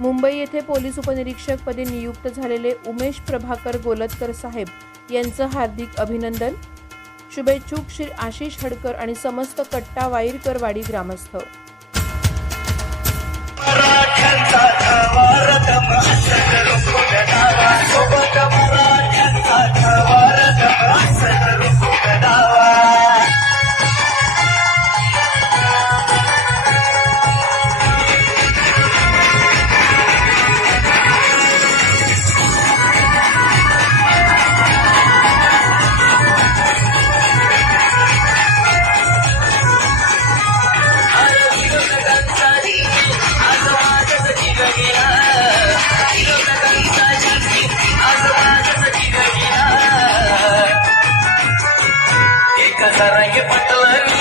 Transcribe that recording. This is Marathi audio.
मुंबई येथे पोलीस उपनिरीक्षक पदी नियुक्त झालेले उमेश प्रभाकर गोलतकर साहेब यांचं हार्दिक अभिनंदन. शुभेच्छुक श्री आशिष हडकर आणि समस्त कट्टा वाईरकरवाडी ग्रामस्थ. ಕಸರಾಗಿ ಬತ್ತಲ ನೀ